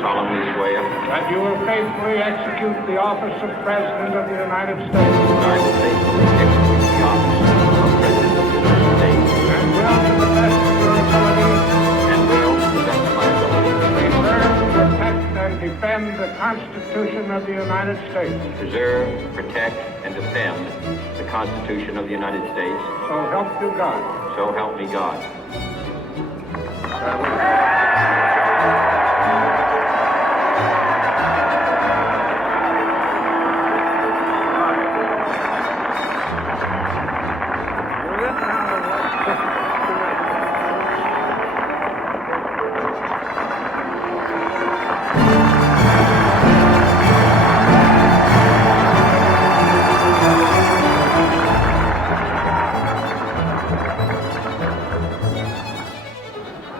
solemnly swear that you will faithfully execute the office of President of the United States that I will faithfully execute the office of President of the United States and will, to the best of your ability, to the best of my ability, preserve, protect, and defend the Constitution of the United States. preserve, protect, and defend the Constitution of the United States. So help you God. So help me God.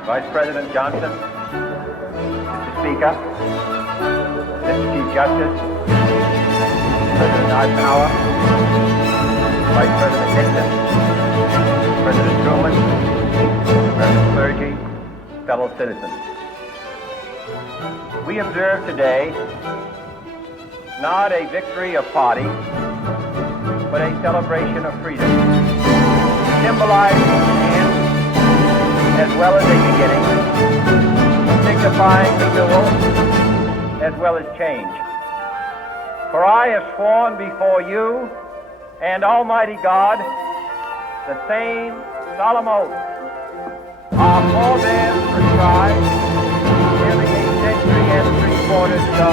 Vice President Johnson, Mr. Speaker, Mr. Chief Justice, President Eisenhower, Vice President Nixon, President Truman, President clergy, fellow citizens. We observe today not a victory of party, but a celebration of freedom, symbolizing an end as well as a beginning, signifying renewal as well as change. For I have sworn before you and Almighty God the same solemn oath our forebears prescribed nearly a century and 3/4 ago.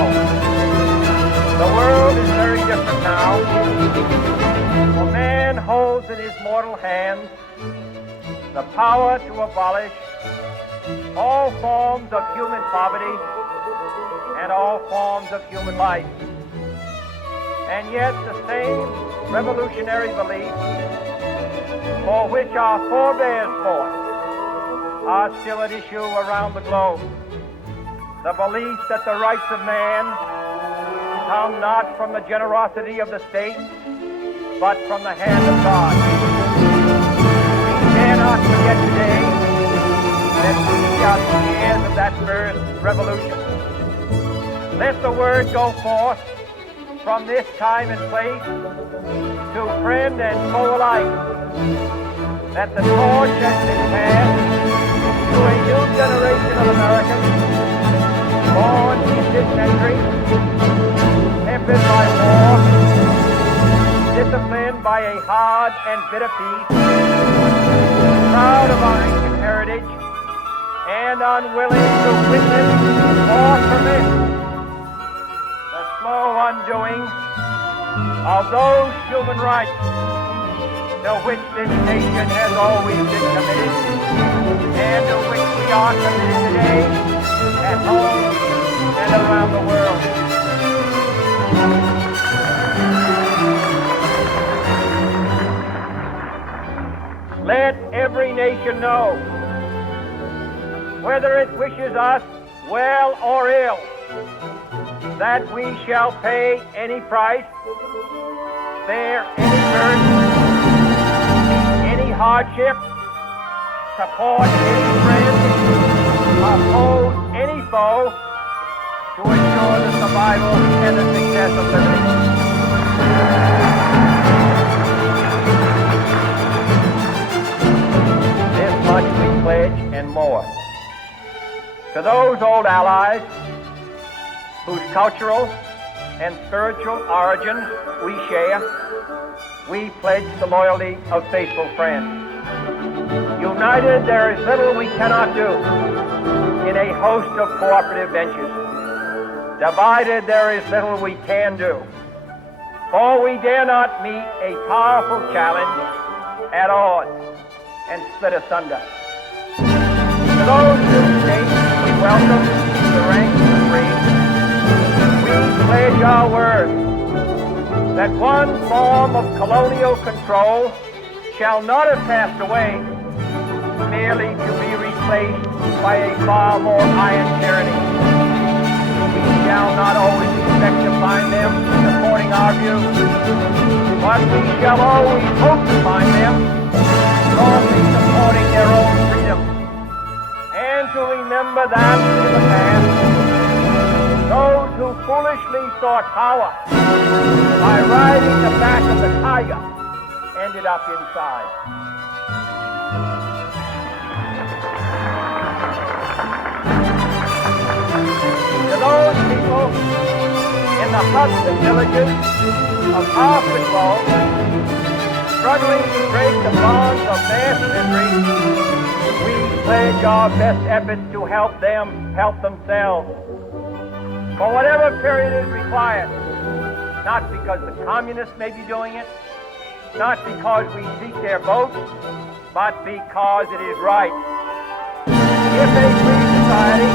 The world is very different now, for man holds in his mortal hands the power to abolish all forms of human poverty and all forms of human life. And yet the same revolutionary beliefs for which our forebears fought are still at issue around the globe. The belief that the rights of man come not from the generosity of the state, but from the hand of God. We dare not forget today that we are the heirs of that first revolution. Let the word go forth from this time and place to friend and foe alike that the torch has been passed to a new generation of Americans born in this century, tempered by war, disciplined by a hard and bitter peace, proud of our ancient heritage, and unwilling to witness or permit the slow undoing of those human rights to which this nation has always been committed, and to which we are committed today at home and around the world. Let every nation know, whether it wishes us well or ill, that we shall pay any price, bear any burden, meet any hardship, support any friend, oppose any foe, to ensure the survival and the success of liberty. This much we pledge and more. To those old allies whose cultural and spiritual origins we share, we pledge the loyalty of faithful friends. United, there is little we cannot do in a host of cooperative ventures. Divided, there is little we can do, for we dare not meet a powerful challenge at odds and split asunder. To those new states we welcome to the ranks of the free, we pledge our word that one form of colonial control shall not have passed away, merely to be replaced by a far more iron tyranny. We shall not always expect to find them supporting our views, but we shall always hope to find them strongly supporting their own freedom, and to remember that in the past who foolishly sought power by riding the back of the tiger ended up inside. To those people in the huts and villages of our patrol, struggling to break the bonds of mass misery, we pledge our best efforts to help them help themselves for whatever period is required, not because the communists may be doing it, not because we seek their votes, but because it is right. If a free society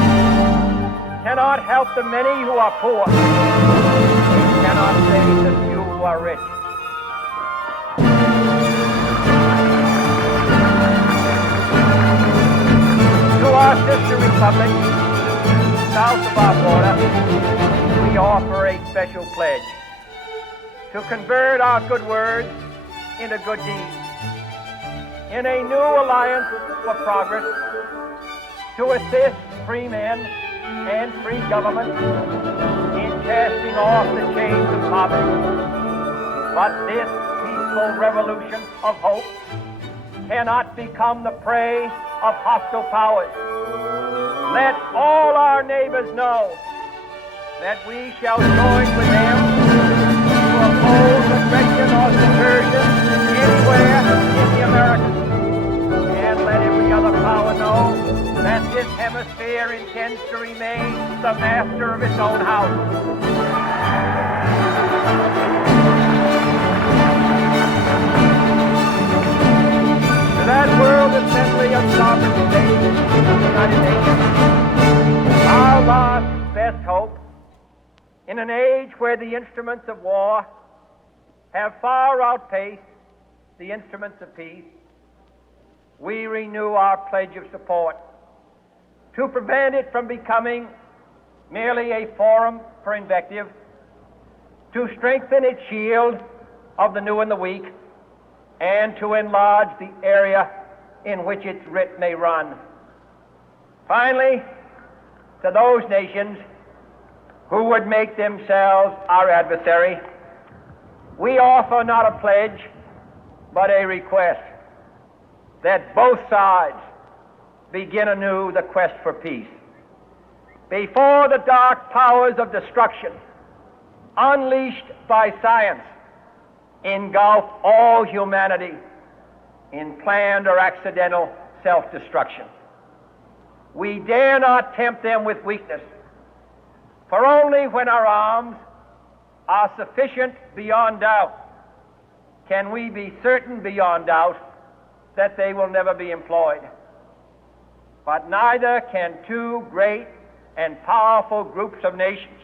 cannot help the many who are poor, it cannot save the few who are rich. To our sister republic, south of our border, we offer a special pledge to convert our good words into good deeds, in a new alliance for progress, to assist free men and free government in casting off the chains of poverty. But this peaceful revolution of hope cannot become the prey of hostile powers. Let all our neighbors know that we shall join with them to oppose aggression or subversion anywhere in the Americas. And let every other power know that this hemisphere intends to remain the master of its own house. To that World Assembly of Sovereign States of the United Nations, our last best hope, in an age where the instruments of war have far outpaced the instruments of peace, we renew our pledge of support to prevent it from becoming merely a forum for invective, to strengthen its shield of the new and the weak, and to enlarge the area in which its writ may run. Finally, to those nations who would make themselves our adversary, we offer not a pledge, but a request that both sides begin anew the quest for peace. Before the dark powers of destruction, unleashed by science, engulf all humanity in planned or accidental self-destruction, we dare not tempt them with weakness, for only when our arms are sufficient beyond doubt can we be certain beyond doubt that they will never be employed. But neither can two great and powerful groups of nations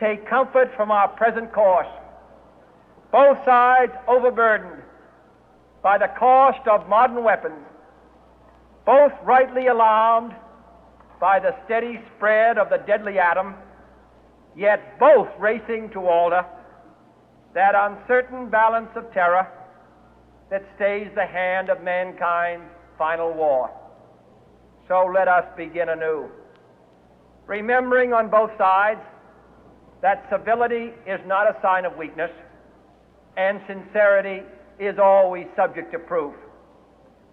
take comfort from our present course, both sides overburdened by the cost of modern weapons, both rightly alarmed by the steady spread of the deadly atom, yet both racing to alter that uncertain balance of terror that stays the hand of mankind's final war. So let us begin anew, remembering on both sides that civility is not a sign of weakness, and sincerity is always subject to proof.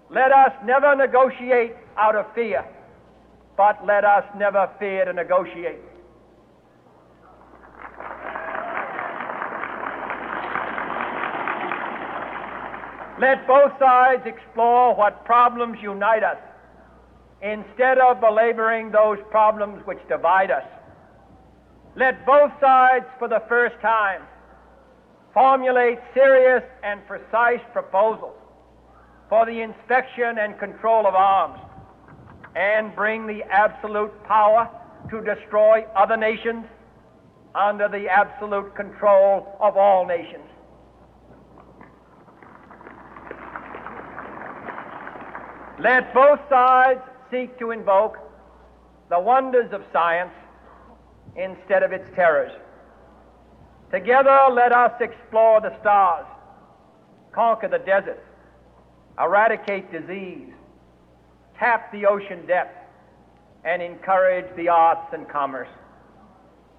Let us never negotiate out of fear, but let us never fear to negotiate. Let both sides explore what problems unite us, instead of belaboring those problems which divide us. Let both sides, for the first time, formulate serious and precise proposals for the inspection and control of arms, and bring the absolute power to destroy other nations under the absolute control of all nations. Let both sides seek to invoke the wonders of science instead of its terrors. Together, let us explore the stars, conquer the deserts, eradicate disease, tap the ocean depths, and encourage the arts and commerce.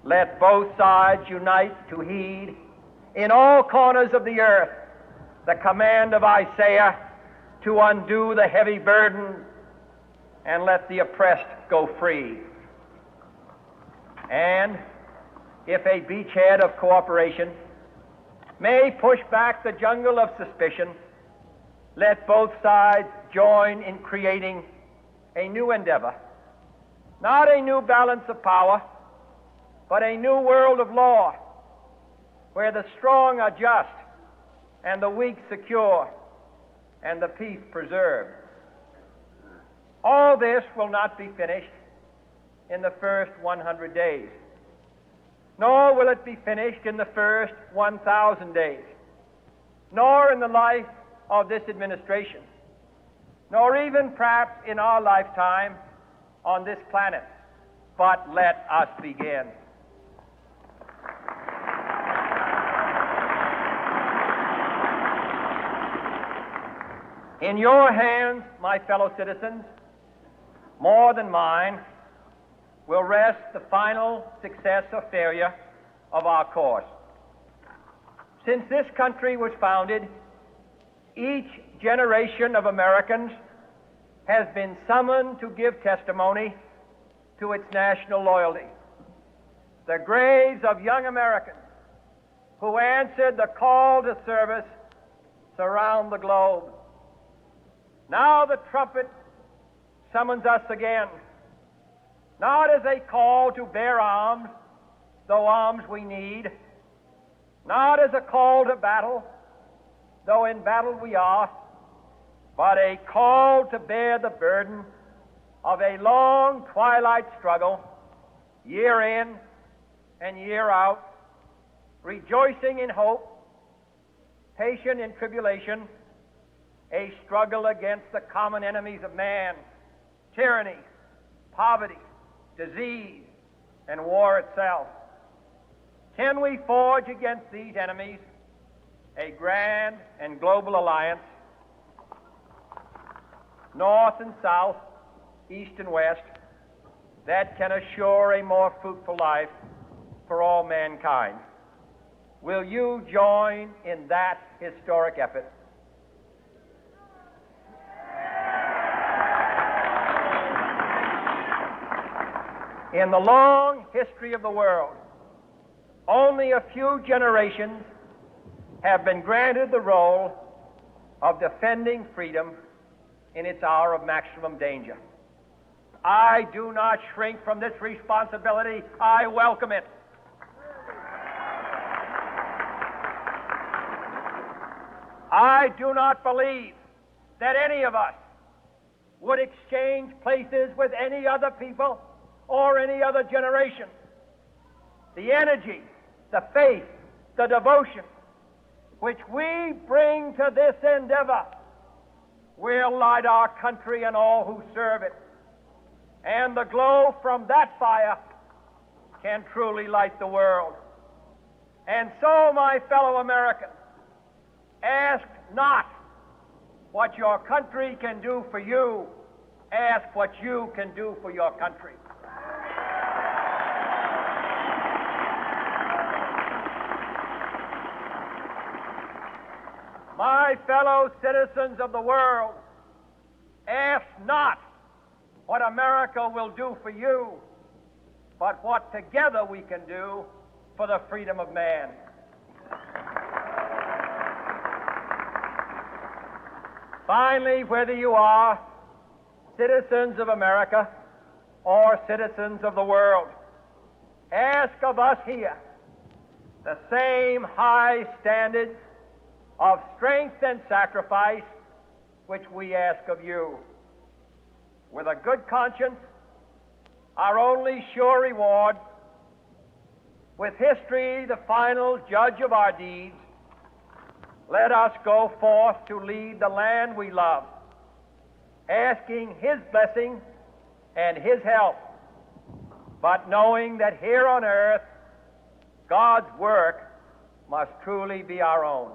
Let both sides unite to heed in all corners of the earth the command of Isaiah to undo the heavy burden and let the oppressed go free. And if a beachhead of cooperation may push back the jungle of suspicion, let both sides join in creating a new endeavor, not a new balance of power, but a new world of law, where the strong are just and the weak secure and the peace preserved. All this will not be finished in the first 100 days, nor will it be finished in the first 1,000 days, nor in the life of this administration, nor even perhaps in our lifetime on this planet. But let us begin. In your hands, my fellow citizens, more than mine, will rest the final success or failure of our course. Since this country was founded, each generation of Americans has been summoned to give testimony to its national loyalty. The graves of young Americans who answered the call to service surround the globe. Now the trumpet summons us again, not as a call to bear arms, though arms we need, not as a call to battle, though in battle we are, but a call to bear the burden of a long twilight struggle, year in and year out, rejoicing in hope, patient in tribulation, a struggle against the common enemies of man, tyranny, poverty, disease, and war itself. Can we forge against these enemies a grand and global alliance, north and south, east and west, that can assure a more fruitful life for all mankind? Will you join in that historic effort? In the long history of the world, only a few generations have been granted the role of defending freedom in its hour of maximum danger. I do not shrink from this responsibility. I welcome it. I do not believe that any of us would exchange places with any other people or any other generation. The energy, the faith, the devotion which we bring to this endeavor will light our country and all who serve it. And the glow from that fire can truly light the world. And so, my fellow Americans, ask not what your country can do for you. Ask what you can do for your country. My fellow citizens of the world, ask not what America will do for you, but what together we can do for the freedom of man. Finally, whether you are citizens of America or citizens of the world, ask of us here the same high standards of strength and sacrifice which we ask of you. With a good conscience, our only sure reward, with history the final judge of our deeds, let us go forth to lead the land we love, asking His blessing and His help, but knowing that here on earth God's work must truly be our own.